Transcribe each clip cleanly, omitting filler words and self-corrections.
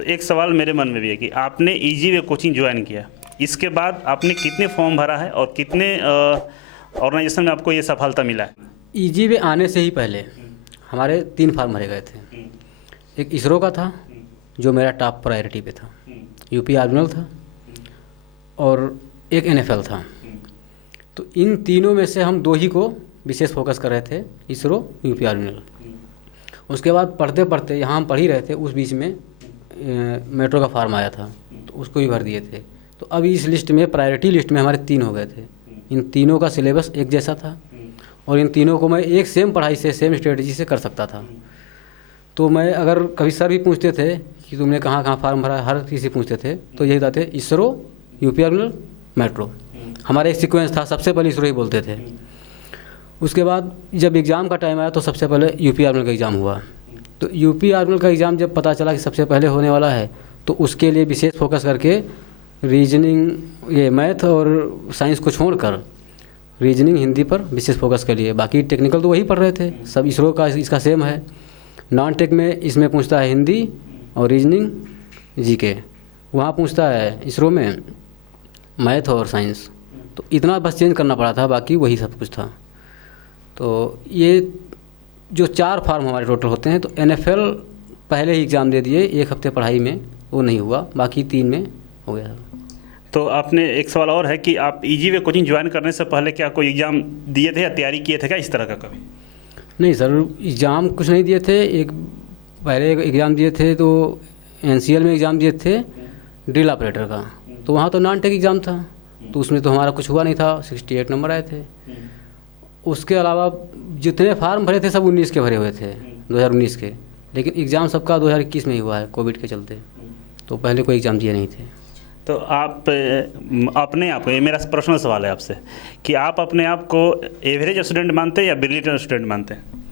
तो एक सवाल मेरे मन में भी है कि आपने ईजी वे कोचिंग ज्वाइन किया, इसके बाद आपने कितने फॉर्म भरा है और कितने ऑर्गेनाइजेशन में आपको ये सफलता मिला है? ईजी वे आने से ही पहले हमारे 3 फॉर्म भरे गए थे। एक इसरो का था जो मेरा टॉप प्रायोरिटी पे था, यूपी आर्मिनल था और एक NFL था। तो इन तीनों में से हम 2 ही को विशेष फोकस कर रहे थे, इसरो, यूपी आर्मिनल। उसके बाद पढ़ते पढ़ते यहाँ हम पढ़ ही रहे थे, उस बीच में मेट्रो का फॉर्म आया था तो उसको भी भर दिए थे। तो अब इस लिस्ट में, प्रायोरिटी लिस्ट में हमारे 3 हो गए थे। इन तीनों का सिलेबस एक जैसा था और इन तीनों को मैं एक सेम पढ़ाई से, सेम स्ट्रेटजी से कर सकता था। तो मैं, अगर कभी सर भी पूछते थे कि तुमने कहाँ कहाँ फार्म भरा, हर किसी पूछते थे तो यही बताते, इसरो, यूपी आर्मिनल, मेट्रो। हमारा एक सीक्वेंस था, सबसे पहले इसरो ही बोलते थे। उसके बाद जब एग्ज़ाम का टाइम आया तो सबसे पहले यूपी आर्मिनल का एग्ज़ाम हुआ। तो यूपी आर्मिनल का एग्ज़ाम जब पता चला कि सबसे पहले होने वाला है तो उसके लिए विशेष फोकस करके रीजनिंग, ये मैथ और साइंस को छोड़कर रीजनिंग, हिंदी पर विशेष फोकस कर लिए। बाकी टेक्निकल तो वही पढ़ रहे थे, सब इसरो का इसका सेम है। नॉन टेक में इसमें पूछता है हिंदी और रीजनिंग, जीके। वहाँ पूछता है इसरो में मैथ और साइंस। तो इतना बस चेंज करना पड़ा था, बाकी वही सब कुछ था। तो ये जो 4 फॉर्म हमारे टोटल होते हैं, तो NFL पहले ही एग्ज़ाम दे दिए, 1 हफ्ते पढ़ाई में वो नहीं हुआ, बाकी 3 में हो गया। तो आपने, एक सवाल और है कि आप ईजी वे कोचिंग ज्वाइन करने से पहले क्या कोई एग्ज़ाम दिए थे या तैयारी किए थे क्या इस तरह का कभी? नहीं सर, एग्ज़ाम कुछ नहीं दिए थे। पहले एक एग्ज़ाम दिए थे तो NCL में एग्ज़ाम दिए थे ड्रिल ऑपरेटर का, तो वहाँ तो नॉन टेक एग्ज़ाम था, तो उसमें तो हमारा कुछ हुआ नहीं था, 68 नंबर आए थे। उसके अलावा जितने फार्म भरे थे सब 19 के भरे हुए थे, 2019 के, लेकिन एग्ज़ाम सबका 2021 में ही हुआ है कोविड के चलते, तो पहले कोई एग्ज़ाम दिए नहीं थे। तो आप अपने आप को, ये मेरा पर्सनल सवाल है आपसे, कि आप अपने आप को एवरेज स्टूडेंट मानते हैं या ब्रिलियंट स्टूडेंट मानते हैं?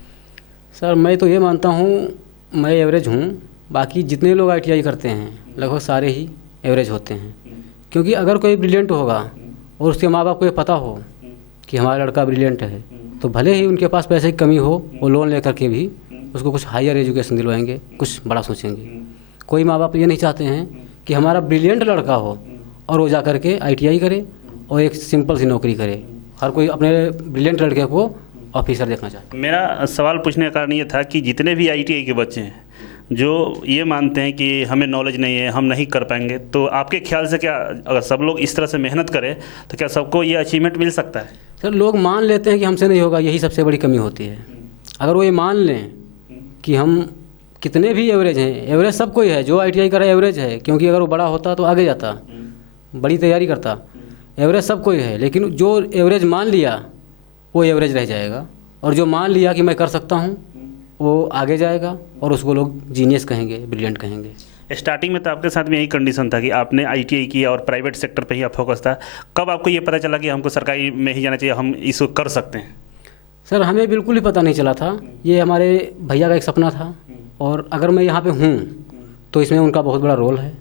सर मैं तो ये मानता हूँ मैं एवरेज हूँ। बाकी जितने लोग ITI करते हैं लगभग सारे ही एवरेज होते हैं, क्योंकि अगर कोई ब्रिलियंट होगा और उसके माँ बाप को ये पता हो कि हमारा लड़का ब्रिलियंट है, तो भले ही उनके पास पैसे की कमी हो, वो लोन लेकर के भी उसको कुछ हायर एजुकेशन दिलवाएंगे, कुछ बड़ा सोचेंगे। कोई माँ बाप ये नहीं चाहते हैं कि हमारा ब्रिलियंट लड़का हो और वो जा कर के ITI करे और एक सिंपल सी नौकरी करे। हर कोई अपने ब्रिलियंट लड़के को ऑफिसर देखना चाहता है। मेरा सवाल पूछने का कारण ये था कि जितने भी ITI के बच्चे हैं जो ये मानते हैं कि हमें नॉलेज नहीं है, हम नहीं कर पाएंगे, तो आपके ख्याल से क्या अगर सब लोग इस तरह से मेहनत करें तो क्या सबको ये अचीवमेंट मिल सकता है? सर लोग मान लेते हैं कि हमसे नहीं होगा, यही सबसे बड़ी कमी होती है। अगर वो ये मान लें कि हम कितने भी एवरेज हैं, एवरेज सब कोई है, जो ITI कर रहा है एवरेज है, क्योंकि अगर वो बड़ा होता तो आगे जाता, बड़ी तैयारी करता। एवरेज सब कोई है, लेकिन जो एवरेज मान लिया वो एवरेज रह जाएगा, और जो मान लिया कि मैं कर सकता हूँ वो आगे जाएगा और उसको लोग जीनियस कहेंगे, ब्रिलियंट कहेंगे। स्टार्टिंग में तो आपके साथ में यही कंडीशन था कि आपने ITI किया और प्राइवेट सेक्टर पे ही आप फोकस था। कब आपको ये पता चला कि हमको सरकारी में ही जाना चाहिए, हम इसको कर सकते हैं? सर हमें बिल्कुल ही पता नहीं चला था, ये हमारे भैया का एक सपना था, और अगर मैं यहाँ पे हूँ तो इसमें उनका बहुत बड़ा रोल है,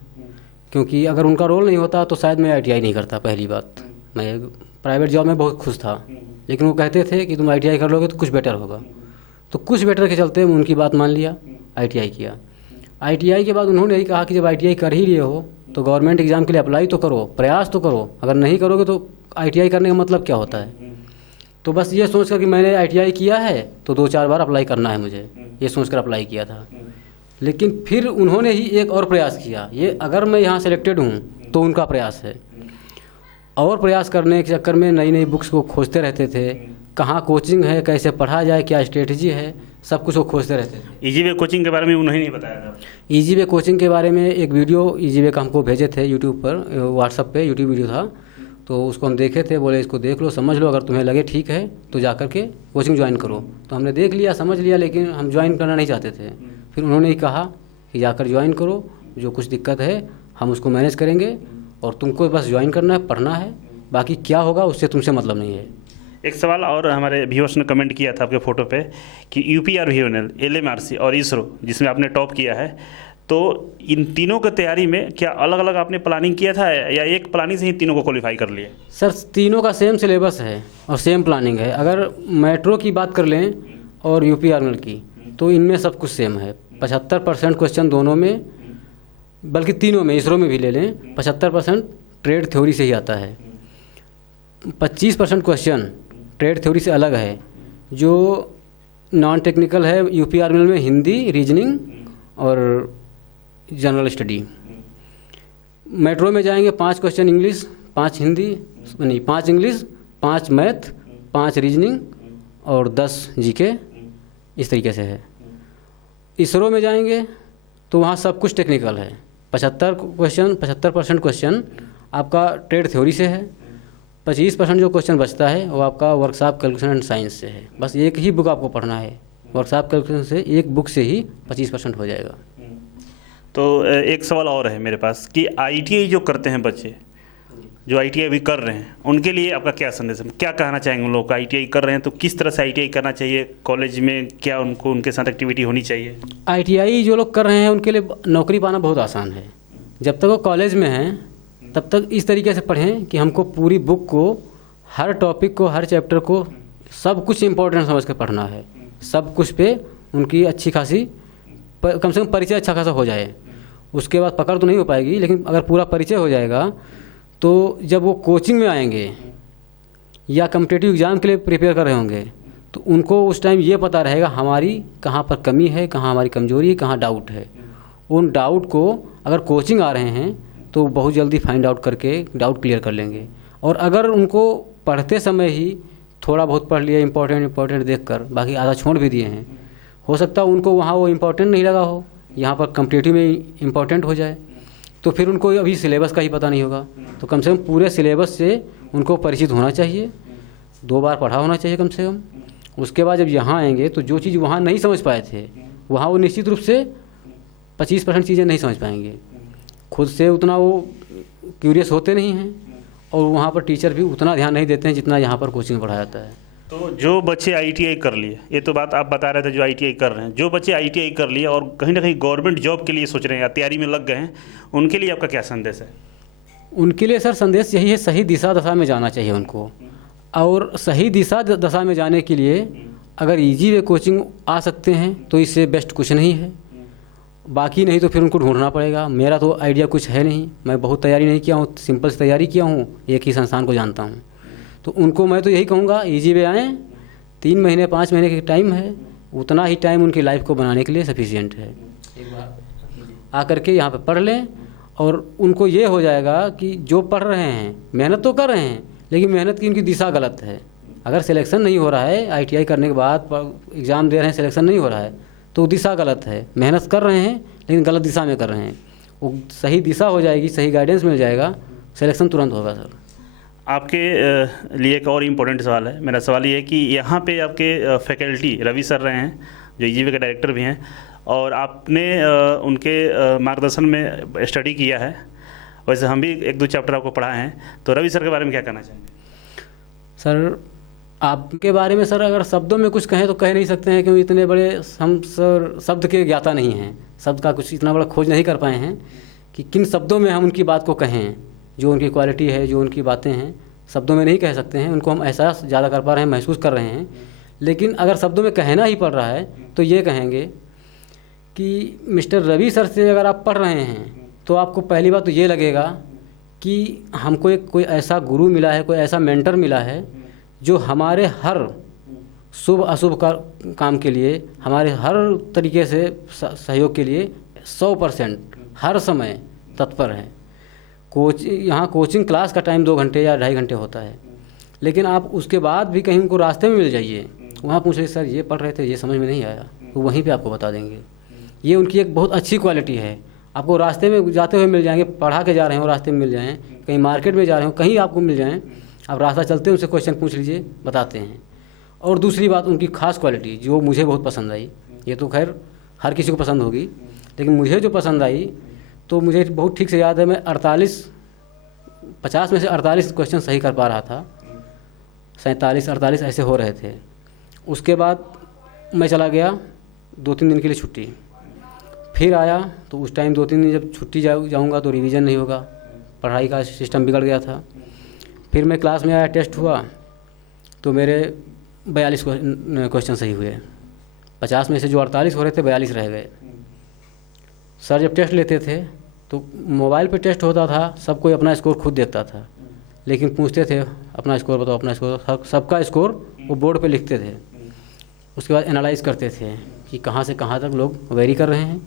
क्योंकि अगर उनका रोल नहीं होता तो शायद मैं ITI नहीं करता। पहली बात, मैं प्राइवेट जॉब में बहुत खुश था, लेकिन वो कहते थे कि तुम ITI कर लोगे तो कुछ बेटर होगा, तो कुछ बेटर के चलते उनकी बात मान लिया, ITI किया। ITI के बाद उन्होंने यही कहा कि जब ITI कर ही लिए हो तो गवर्नमेंट एग्ज़ाम के लिए अप्लाई तो करो, प्रयास तो करो, अगर नहीं करोगे तो ITI करने का मतलब क्या होता है। तो बस ये सोच कर कि मैंने ITI किया है तो 2-4 बार अप्लाई करना है मुझे, ये सोच कर अप्लाई किया था। लेकिन फिर उन्होंने ही एक और प्रयास किया, ये अगर मैं यहाँ सेलेक्टेड हूँ तो उनका प्रयास है, और प्रयास करने के चक्कर में नई नई बुक्स को खोजते रहते थे, कहाँ कोचिंग है, कैसे पढ़ा जाए, क्या स्ट्रेटजी है, सब कुछ वो खोजते रहते थे। ईजी वे कोचिंग के बारे में उन्होंने नहीं बताया था? ईजी वे कोचिंग के बारे में एक वीडियो ईजी वे का हमको भेजे थे यूट्यूब पर, व्हाट्सअप पे यूट्यूब वीडियो था, तो उसको हम देखे थे, बोले इसको देख लो, समझ लो, अगर तुम्हें लगे ठीक है तो जा कर के कोचिंग ज्वाइन करो। तो हमने देख लिया, समझ लिया, लेकिन हम ज्वाइन करना नहीं चाहते थे। फिर उन्होंने ही कहा कि जाकर ज्वाइन करो, जो कुछ दिक्कत है हम उसको मैनेज करेंगे, और तुमको बस ज्वाइन करना है, पढ़ना है, बाकी क्या होगा उससे तुमसे मतलब नहीं है। एक सवाल और हमारे व्यूअर्स ने कमेंट किया था आपके फ़ोटो पे कि UP आर्मिनल, LMRC और इसरो जिसमें आपने टॉप किया है, तो इन तीनों की तैयारी में क्या अलग अलग आपने प्लानिंग किया था या एक प्लानिंग से ही तीनों को क्वालिफाई कर लिए? सर तीनों का सेम सिलेबस है और सेम प्लानिंग है। अगर मेट्रो की बात कर लें और UP आर्मिनल की, तो इनमें सब कुछ सेम है। 75% क्वेश्चन दोनों में बल्कि तीनों में, इसरो में भी ले लें, 75% ट्रेड थ्योरी से ही आता है। 25% क्वेश्चन ट्रेड थ्योरी से अलग है, जो नॉन टेक्निकल है यूपी आर्मी में, हिंदी, रीजनिंग और जनरल स्टडी। मेट्रो में जाएंगे 5 क्वेश्चन इंग्लिश, 5 हिंदी, नहीं 5 इंग्लिश, 5 मैथ, 5 रीजनिंग और 10 जीके, इस तरीके से है। इसरो में जाएंगे तो वहाँ सब कुछ टेक्निकल है। 75% क्वेश्चन आपका ट्रेड थ्योरी से है। 25% जो क्वेश्चन बचता है वो आपका वर्कशॉप कैलकुलेशन एंड साइंस से है। बस एक ही बुक आपको पढ़ना है, वर्कशॉप कैलकुलेशन से एक बुक से ही 25% हो जाएगा। तो एक सवाल और है मेरे पास कि आईटीआई जो करते हैं बच्चे, जो आईटीआई अभी कर रहे हैं, उनके लिए आपका क्या संदेश है? क्या कहना चाहेंगे उन लोगों को? आईटीआई कर रहे हैं तो किस तरह से आईटीआई करना चाहिए? कॉलेज में क्या उनको उनके साथ एक्टिविटी होनी चाहिए? आईटीआई जो लोग कर रहे हैं उनके लिए नौकरी पाना बहुत आसान है। जब तक वो कॉलेज में हैं तब तक इस तरीके से पढ़ें कि हमको पूरी बुक को, हर टॉपिक को, हर चैप्टर को, सब कुछ इम्पोर्टेंट समझ कर पढ़ना है। सब कुछ पे उनकी अच्छी खासी कम से कम परिचय अच्छा खासा हो जाए। उसके बाद पकड़ तो नहीं हो पाएगी, लेकिन अगर पूरा परिचय हो जाएगा तो जब वो कोचिंग में आएंगे या कम्पिटिटिव एग्ज़ाम के लिए प्रिपेयर कर रहे होंगे तो उनको उस टाइम ये पता रहेगा हमारी कहाँ पर कमी है, कहाँ हमारी कमजोरी है, कहाँ डाउट है। उन डाउट को अगर कोचिंग आ रहे हैं तो बहुत जल्दी फाइंड आउट करके डाउट क्लियर कर लेंगे। और अगर उनको पढ़ते समय ही थोड़ा बहुत पढ़ लिया इम्पोर्टेंट देख कर, बाकी आधा छोड़ भी दिए हैं, हो सकता है उनको वहाँ वो इम्पोर्टेंट नहीं लगा हो, यहाँ पर कम्पिटिटिव में इम्पोर्टेंट हो जाए, तो फिर उनको अभी सिलेबस का ही पता नहीं होगा। तो कम से कम पूरे सिलेबस से उनको परिचित होना चाहिए, 2 बार पढ़ा होना चाहिए कम से कम। उसके बाद जब यहाँ आएंगे तो जो चीज़ वहाँ नहीं समझ पाए थे, वहाँ वो निश्चित रूप से 25% चीज़ें नहीं समझ पाएंगे। खुद से उतना वो क्यूरियस होते नहीं हैं और वहाँ पर टीचर भी उतना ध्यान नहीं देते हैं जितना यहाँ पर कोचिंग में पढ़ाया जाता है। तो जो बच्चे आईटीआई कर लिए, ये तो बात आप बता रहे थे, जो आईटीआई कर रहे हैं, जो बच्चे आईटीआई कर लिए और कहीं ना कहीं गवर्नमेंट जॉब के लिए सोच रहे हैं या तैयारी में लग गए हैं, उनके लिए आपका क्या संदेश है? उनके लिए सर संदेश यही है, सही दिशा दशा में जाना चाहिए उनको। और सही दिशा दशा में जाने के लिए अगर ईजी वे कोचिंग आ सकते हैं तो इससे बेस्ट कुछ नहीं है। बाकी नहीं तो फिर उनको ढूंढना पड़ेगा। मेरा तो आइडिया कुछ है नहीं, मैं बहुत तैयारी नहीं किया हूँ, सिंपल से तैयारी किया हूँ, एक ही संस्थान को जानता हूँ। तो उनको मैं तो यही कहूँगा, ईजी वे आएँ, 3 महीने 5 महीने की टाइम है, उतना ही टाइम उनकी लाइफ को बनाने के लिए सफिशिएंट है। आकर के यहाँ पे पढ़ लें और उनको ये हो जाएगा कि जो पढ़ रहे हैं, मेहनत तो कर रहे हैं, लेकिन मेहनत की उनकी दिशा गलत है। अगर सिलेक्शन नहीं हो रहा है, आईटीआई करने के बाद एग्ज़ाम दे रहे हैं, सिलेक्शन नहीं हो रहा है, तो दिशा गलत है। मेहनत कर रहे हैं लेकिन गलत दिशा में कर रहे हैं। वो सही दिशा हो जाएगी, सही गाइडेंस मिल जाएगा, सिलेक्शन तुरंत होगा सर। आपके लिए एक और इम्पोर्टेंट सवाल है। मेरा सवाल ये है कि यहाँ पे आपके फैकल्टी रवि सर रहे हैं, जो ईजीवे के डायरेक्टर भी हैं, और आपने उनके मार्गदर्शन में स्टडी किया है। वैसे हम भी 1-2 चैप्टर आपको पढ़ाए हैं, तो रवि सर के बारे में क्या कहना चाहेंगे? सर आपके बारे में सर अगर शब्दों में कुछ कहें तो कह नहीं सकते हैं, क्योंकि इतने बड़े हम सर शब्द के ज्ञाता नहीं हैं, शब्द का कुछ इतना बड़ा खोज नहीं कर पाए हैं कि किन शब्दों में हम उनकी बात को कहें। जो उनकी क्वालिटी है, जो उनकी बातें हैं, शब्दों में नहीं कह सकते हैं। उनको हम एहसास ज़्यादा कर पा रहे हैं, महसूस कर रहे हैं। लेकिन अगर शब्दों में कहना ही पड़ रहा है तो ये कहेंगे कि मिस्टर रवि सर से अगर आप पढ़ रहे हैं तो आपको पहली बात तो ये लगेगा कि हमको एक कोई ऐसा गुरु मिला है, कोई ऐसा मेंटर मिला है जो हमारे हर शुभ अशुभ काम के लिए, हमारे हर तरीके से सहयोग के लिए 100% हर समय तत्पर है। यहाँ कोचिंग क्लास का टाइम 2 घंटे या 2.5 घंटे होता है, लेकिन आप उसके बाद भी कहीं उनको रास्ते में मिल जाइए, वहाँ पूछ रहे सर ये पढ़ रहे थे, ये समझ में नहीं आया, तो वहीं पे आपको बता देंगे। ये उनकी एक बहुत अच्छी क्वालिटी है। आपको रास्ते में जाते हुए मिल जाएंगे, पढ़ा के जा रहे हो रास्ते में मिल जाएँ, कहीं मार्केट में जा रहे हो कहीं आपको मिल जाएँ, आप रास्ता चलते उनसे क्वेश्चन पूछ लीजिए, बताते हैं। और दूसरी बात उनकी खास क्वालिटी जो मुझे बहुत पसंद आई, ये तो खैर हर किसी को पसंद होगी, लेकिन मुझे जो पसंद आई तो मुझे बहुत ठीक से याद है, मैं 50 में से 48 क्वेश्चन सही कर पा रहा था, 47-48 ऐसे हो रहे थे। उसके बाद मैं चला गया 2-3 दिन के लिए छुट्टी, फिर आया तो उस टाइम 2-3 दिन जब छुट्टी जाऊँगा तो रिवीजन नहीं होगा, पढ़ाई का सिस्टम बिगड़ गया था। फिर मैं क्लास में आया, टेस्ट हुआ तो मेरे 42 क्वेश्चन सही हुए। 50 में से जो 48 हो रहे थे 42 रह गए। सर जब टेस्ट लेते थे तो मोबाइल पे टेस्ट होता था, सब कोई अपना स्कोर खुद देखता था, लेकिन पूछते थे अपना स्कोर बताओ, अपना स्कोर, सबका स्कोर वो बोर्ड पे लिखते थे। उसके बाद एनालाइज करते थे कि कहाँ से कहाँ तक लोग वेरी कर रहे हैं,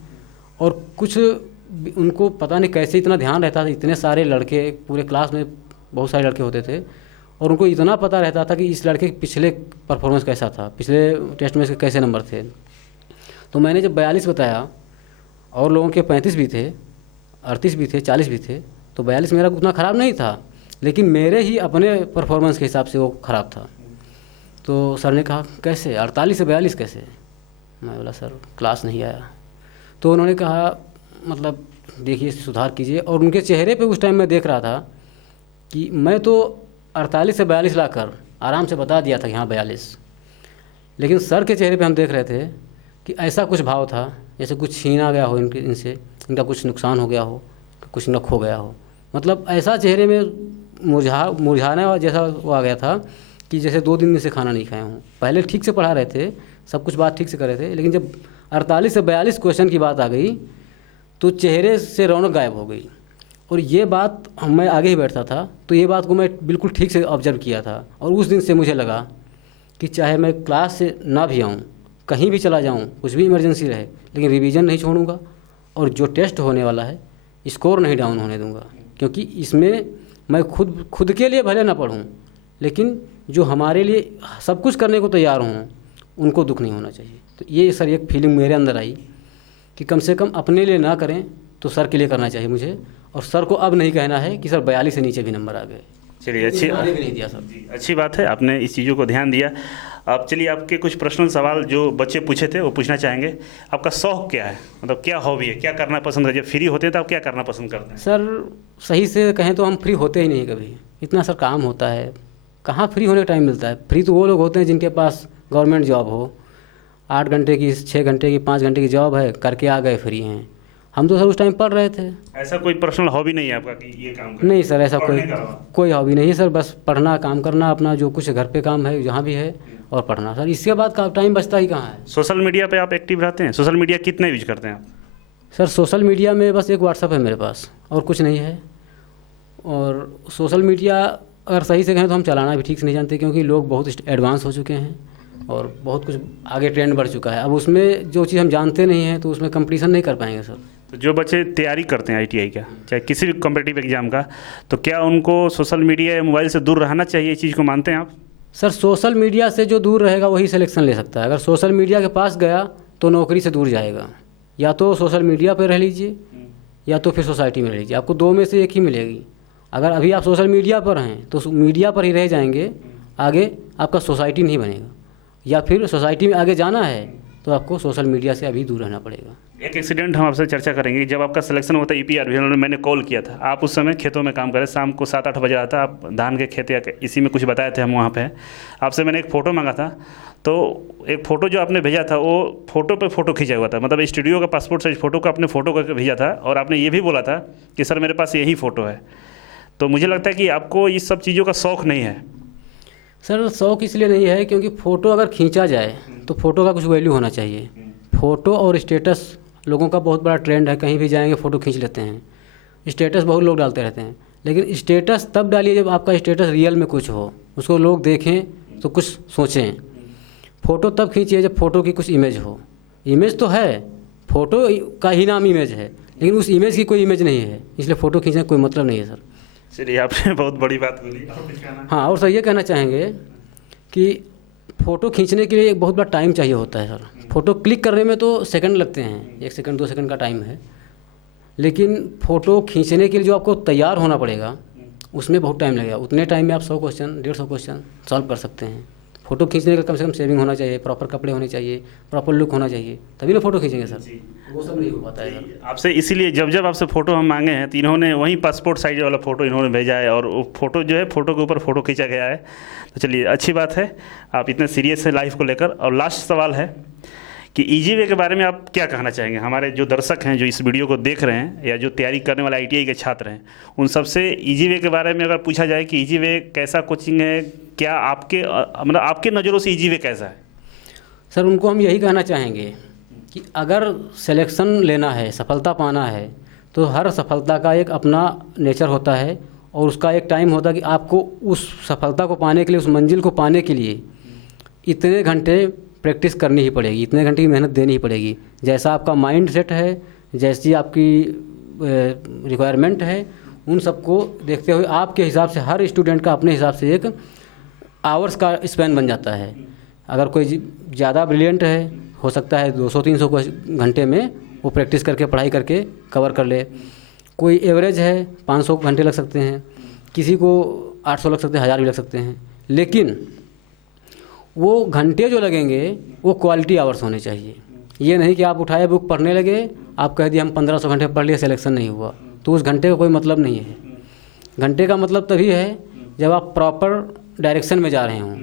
और कुछ उनको पता नहीं कैसे इतना ध्यान रहता था, इतने सारे लड़के पूरे क्लास में बहुत सारे लड़के होते थे, और उनको इतना पता रहता था कि इस लड़के के पिछले परफॉर्मेंस कैसा था, पिछले टेस्ट में इसके कैसे नंबर थे। तो मैंने जब 42 बताया और लोगों के 35 भी थे, 38 भी थे, 40 भी थे, तो 42 मेरा उतना ख़राब नहीं था, लेकिन मेरे ही अपने परफॉर्मेंस के हिसाब से वो ख़राब था। तो सर ने कहा कैसे 48 से 42 कैसे? मैं बोला सर क्लास नहीं आया। तो उन्होंने कहा मतलब देखिए सुधार कीजिए, और उनके चेहरे पे उस टाइम मैं देख रहा था कि मैं तो 48 से 42 लाकर आराम से बता दिया था कि हाँ 42, लेकिन सर के चेहरे पे हम देख रहे थे कि ऐसा कुछ भाव था जैसे कुछ छीना गया हो इनसे, इनका कुछ नुकसान हो गया हो, कुछ न खो गया हो। मतलब ऐसा चेहरे में मुरझाने जैसा वो आ गया था कि जैसे 2 दिन में से खाना नहीं खाए हूँ। पहले ठीक से पढ़ा रहे थे, सब कुछ बात ठीक से कर रहे थे, लेकिन जब 48 से 42 क्वेश्चन की बात आ गई तो चेहरे से रौनक गायब हो गई। और ये बात मैं आगे ही बैठता था, तो ये बात को मैं बिल्कुल ठीक से ऑब्जर्व किया था, और उस दिन से मुझे लगा कि चाहे मैं क्लास से ना भी आऊँ, कहीं भी चला जाऊँ, कुछ भी इमरजेंसी रहे, लेकिन रिवीजन नहीं छोड़ूंगा, और जो टेस्ट होने वाला है स्कोर नहीं डाउन होने दूंगा, क्योंकि इसमें मैं खुद के लिए भले ना पढ़ूं, लेकिन जो हमारे लिए सब कुछ करने को तैयार हों उनको दुख नहीं होना चाहिए। तो ये सर एक फीलिंग मेरे अंदर आई कि कम से कम अपने लिए ना करें तो सर के लिए करना चाहिए मुझे, और सर को अब नहीं कहना है कि सर 42 से नीचे भी नंबर आ गए। चलिए अच्छी भी नहीं दिया सर। अच्छी बात है, आपने इस चीज़ों को ध्यान दिया। अब चलिए आपके कुछ पर्सनल सवाल जो बच्चे पूछे थे वो पूछना चाहेंगे। आपका शौक क्या है, मतलब क्या हॉबी है, क्या करना पसंद है? जब फ्री होते हैं तो आप क्या करना पसंद करते हैं? सर सही से कहें तो हम फ्री होते ही नहीं कभी, इतना सर काम होता है, कहाँ फ्री होने का टाइम मिलता है। फ्री तो वो लोग होते हैं जिनके पास गवर्नमेंट जॉब हो, 8 घंटे की, 6 घंटे की, 5 घंटे की जॉब है, करके आ गए, फ्री हैं। हम तो सर उस टाइम पढ़ रहे थे। ऐसा कोई पर्सनल हॉबी नहीं है आपका कि ये काम करें? नहीं सर, ऐसा पढ़ने का? कोई हॉबी नहीं है सर, बस पढ़ना, काम करना, अपना जो कुछ घर पे काम है जहाँ भी है, और पढ़ना सर, इसके बाद का टाइम बचता ही कहाँ है। सोशल मीडिया पे आप एक्टिव रहते हैं? सोशल मीडिया कितना यूज करते हैं आप? सर सोशल मीडिया में बस एक व्हाट्सअप है मेरे पास, और कुछ नहीं है। और सोशल मीडिया अगर सही से कहें तो हम चलाना भी ठीक से नहीं जानते, क्योंकि लोग बहुत एडवांस हो चुके हैं और बहुत कुछ आगे ट्रेंड बढ़ चुका है। अब उसमें जो चीज़ हम जानते नहीं हैं तो उसमें कंपटीशन नहीं कर पाएंगे सर। तो जो बच्चे तैयारी करते हैं आईटीआई का, चाहे किसी भी कॉम्पिटिटिव एग्जाम का, तो क्या उनको सोशल मीडिया या मोबाइल से दूर रहना चाहिए? इस चीज़ को मानते हैं आप? सर सोशल मीडिया से जो दूर रहेगा वही सिलेक्शन ले सकता है। अगर सोशल मीडिया के पास गया तो नौकरी से दूर जाएगा। या तो सोशल मीडिया पर रह लीजिए या तो फिर सोसाइटी में रह लीजिए, आपको 2 में से एक ही मिलेगी। अगर अभी आप सोशल मीडिया पर हैं तो मीडिया पर ही रह जाएंगे, आगे आपका सोसाइटी नहीं बनेगा। या फिर सोसाइटी में आगे जाना है तो आपको सोशल मीडिया से अभी दूर रहना पड़ेगा। एक एक्सीडेंट हम आपसे चर्चा करेंगे। जब आपका सिलेक्शन होता है यूपीआरवीएनएल में, मैंने कॉल किया था, आप उस समय खेतों में काम कर रहे, शाम को 7-8 बजे आता, आप धान के खेत या इसी में कुछ बताए थे, हम वहाँ पे आपसे मैंने एक फ़ोटो मांगा था। तो एक फ़ोटो जो आपने भेजा था वो फ़ोटो पे फ़ोटो खींचा हुआ था, मतलब स्टूडियो का पासपोर्ट साइज फ़ोटो का आपने फ़ोटो करके भेजा था, और आपने ये भी बोला था कि सर मेरे पास यही फ़ोटो है। तो मुझे लगता है कि आपको इस सब चीज़ों का शौक़ नहीं है। सर शौक़ इसलिए नहीं है क्योंकि फ़ोटो अगर खींचा जाए तो फ़ोटो का कुछ वैल्यू होना चाहिए। फ़ोटो और स्टेटस लोगों का बहुत बड़ा ट्रेंड है, कहीं भी जाएंगे फ़ोटो खींच लेते हैं। स्टेटस बहुत लोग डालते रहते हैं, लेकिन स्टेटस तब डालिए जब आपका स्टेटस रियल में कुछ हो, उसको लोग देखें तो कुछ सोचें। फ़ोटो तब खींचिए जब फ़ोटो की कुछ इमेज हो। इमेज तो है, फ़ोटो का ही नाम इमेज है, लेकिन उस इमेज की कोई इमेज नहीं है, इसलिए फ़ोटो खींचने का कोई मतलब नहीं है सर। चलिए आपने बहुत बड़ी बात बोली। हाँ, और सर ये कहना चाहेंगे कि फ़ोटो खींचने के लिए एक बहुत बड़ा टाइम चाहिए होता है सर। फ़ोटो क्लिक करने में तो सेकंड लगते हैं, 1 सेकंड 2 सेकंड का टाइम है, लेकिन फ़ोटो खींचने के लिए जो आपको तैयार होना पड़ेगा उसमें बहुत टाइम लगेगा। उतने टाइम में आप 100 क्वेश्चन 150 क्वेश्चन सॉल्व कर सकते हैं। फ़ोटो खींचने का कम से कम सेविंग होना चाहिए, प्रॉपर कपड़े होने चाहिए, प्रॉपर लुक होना चाहिए, तभी ना फ़ोटो खींचेंगे सर। वो सब नहीं हो पाता है सर। आपसे इसीलिए जब आपसे फ़ोटो हम मांगे हैं तो इन्होंने वही पासपोर्ट साइज वाला फ़ोटो इन्होंने भेजा है, और वो फ़ोटो जो है फ़ोटो के ऊपर फ़ोटो खींचा गया है। तो चलिए अच्छी बात है, आप इतने सीरियस है लाइफ को लेकर। और लास्ट सवाल है कि ईजी वे के बारे में आप क्या कहना चाहेंगे? हमारे जो दर्शक हैं जो इस वीडियो को देख रहे हैं या जो तैयारी करने वाले आईटीआई के छात्र हैं, उन सबसे ईजी वे के बारे में अगर पूछा जाए कि ईजी वे कैसा कोचिंग है, क्या आपके मतलब आपके नज़रों से ईजी वे कैसा है? सर उनको हम यही कहना चाहेंगे कि अगर सिलेक्शन लेना है, सफलता पाना है, तो हर सफलता का एक अपना नेचर होता है और उसका एक टाइम होता है कि आपको उस सफलता को पाने के लिए, उस मंजिल को पाने के लिए इतने घंटे प्रैक्टिस करनी ही पड़ेगी, इतने घंटे की मेहनत देनी ही पड़ेगी। जैसा आपका माइंड सेट है, जैसी आपकी रिक्वायरमेंट है, उन सबको देखते हुए आपके हिसाब से हर स्टूडेंट का अपने हिसाब से एक आवर्स का स्पैन बन जाता है। अगर कोई ज़्यादा ब्रिलियंट है, हो सकता है 200-300 घंटे में वो प्रैक्टिस करके, पढ़ाई करके कवर कर ले। कोई एवरेज है, 500 घंटे लग सकते हैं, किसी को 800 लग सकते हैं, 1000 भी लग सकते हैं। लेकिन वो घंटे जो लगेंगे वो क्वालिटी आवर्स होने चाहिए। ये नहीं कि आप उठाए बुक पढ़ने लगे, आप कह दिए हम 1500 घंटे पढ़ लिए, सिलेक्शन नहीं हुआ, तो उस घंटे का कोई मतलब नहीं है। घंटे का मतलब तभी है जब आप प्रॉपर डायरेक्शन में जा रहे हों,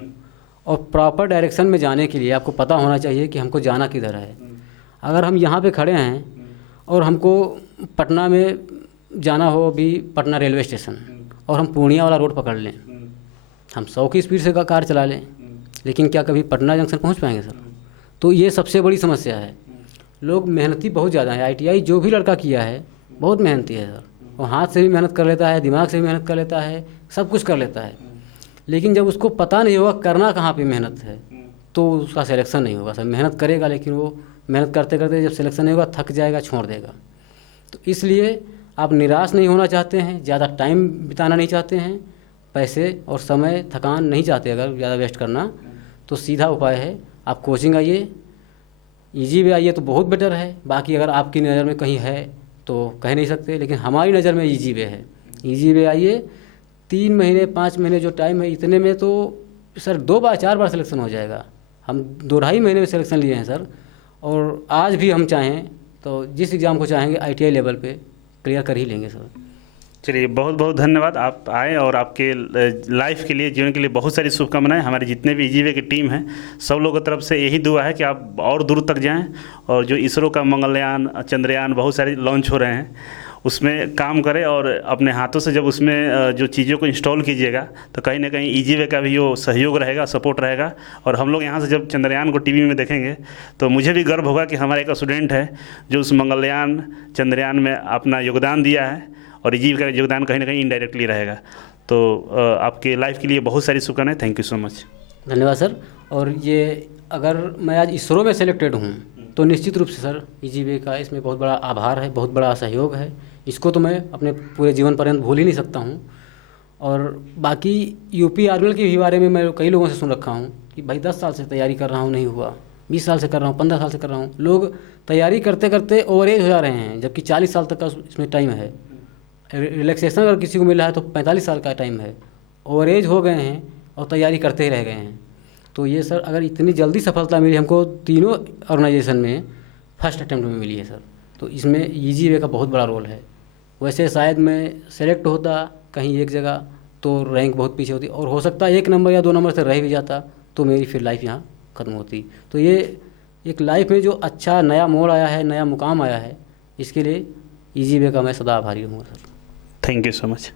और प्रॉपर डायरेक्शन में जाने के लिए आपको पता होना चाहिए कि हमको जाना किधर है। अगर हम यहाँ पे खड़े हैं और हमको पटना में जाना हो, अभी पटना रेलवे स्टेशन, और हम पूर्णिया वाला रोड पकड़ लें, हम 100 की स्पीड से कार चला लें, लेकिन क्या कभी पटना जंक्शन पहुँच पाएंगे सर? तो ये सबसे बड़ी समस्या है। लोग मेहनती बहुत ज़्यादा है। ITI जो भी लड़का किया है बहुत मेहनती है सर, वो हाथ से भी मेहनत कर लेता है, दिमाग से भी मेहनत कर लेता है, सब कुछ कर लेता है। लेकिन जब उसको पता नहीं होगा करना कहाँ पे मेहनत है, तो उसका सिलेक्शन नहीं होगा सर। मेहनत करेगा, लेकिन वो मेहनत करते करते जब सिलेक्शन नहीं होगा, थक जाएगा, छोड़ देगा। तो इसलिए आप निराश नहीं होना चाहते हैं, ज़्यादा टाइम बिताना नहीं चाहते हैं, पैसे और समय थकान नहीं चाहते अगर ज़्यादा वेस्ट करना, तो सीधा उपाय है आप कोचिंग आइए, ईजी वे आइए तो बहुत बेटर है। बाकी अगर आपकी नज़र में कहीं है तो कह नहीं सकते, लेकिन हमारी नज़र में ईजी वे है। ईजी वे आइए, 3 महीने 5 महीने जो टाइम है, इतने में तो सर 2 बार 4 बार सिलेक्शन हो जाएगा। हम 2-2.5 महीने में सिलेक्शन लिए हैं सर, और आज भी हम चाहें तो जिस एग्ज़ाम को चाहेंगे ITI लेवल पे क्लियर कर ही लेंगे सर। चलिए, बहुत बहुत धन्यवाद, आप आए, और आपके लाइफ के लिए, जीवन के लिए बहुत सारी शुभकामनाएं। हमारे जितने भी ईजी वे की टीम है, सब लोगों की तरफ से यही दुआ है कि आप और दूर तक जाएं, और जो इसरो का मंगलयान, चंद्रयान बहुत सारे लॉन्च हो रहे हैं, उसमें काम करें, और अपने हाथों से जब उसमें जो चीज़ों को इंस्टॉल कीजिएगा तो कहीं ना कहीं ईजी वे का भी वो सहयोग रहेगा, सपोर्ट रहेगा। और हम लोग यहाँ से जब चंद्रयान को टीवी में देखेंगे तो मुझे भी गर्व होगा कि हमारा एक स्टूडेंट है जो उस मंगलयान, चंद्रयान में अपना योगदान दिया है, और ईजी वे का योगदान कहीं ना कहीं इनडायरेक्टली रहेगा। तो आपके लाइफ के लिए बहुत सारी शुभकामनाएं। Thank you so much. धन्यवाद सर। और ये अगर मैं आज इसरो में सेलेक्टेड हूँ तो निश्चित रूप से सर ईजी वे का इसमें बहुत बड़ा आभार है, बहुत बड़ा सहयोग है। इसको तो मैं अपने पूरे जीवन पर्यंत भूल ही नहीं सकता हूँ। और बाकी यूपी आर्मी के भी बारे में मैं कई लोगों से सुन रखा हूँ कि भाई 10 साल से तैयारी कर रहा हूँ, नहीं हुआ, 20 साल से कर रहा हूँ, 15 साल से कर रहा हूँ। लोग तैयारी करते करते ओवर एज हो जा रहे हैं, जबकि 40 साल तक का इसमें टाइम है। रिलैक्सेशन अगर किसी को मिला है तो 45 साल का टाइम है। ओवर एज हो गए हैं और तैयारी करते ही रह गए हैं। तो ये सर अगर इतनी जल्दी सफलता मिली हमको, तीनों ऑर्गेनाइजेशन में फर्स्ट अटेम्प्ट में मिली है सर, तो इसमें ईजी वे का बहुत बड़ा रोल है। वैसे शायद मैं सेलेक्ट होता कहीं एक जगह तो रैंक बहुत पीछे होती, और हो सकता है 1 नंबर या 2 नंबर से रह भी जाता, तो मेरी फिर लाइफ यहाँ ख़त्म होती। तो ये एक लाइफ में जो अच्छा नया मोड़ आया है, नया मुकाम आया है, इसके लिए ईजी वे का मैं सदा आभारी हूँ sir. Thank you so much.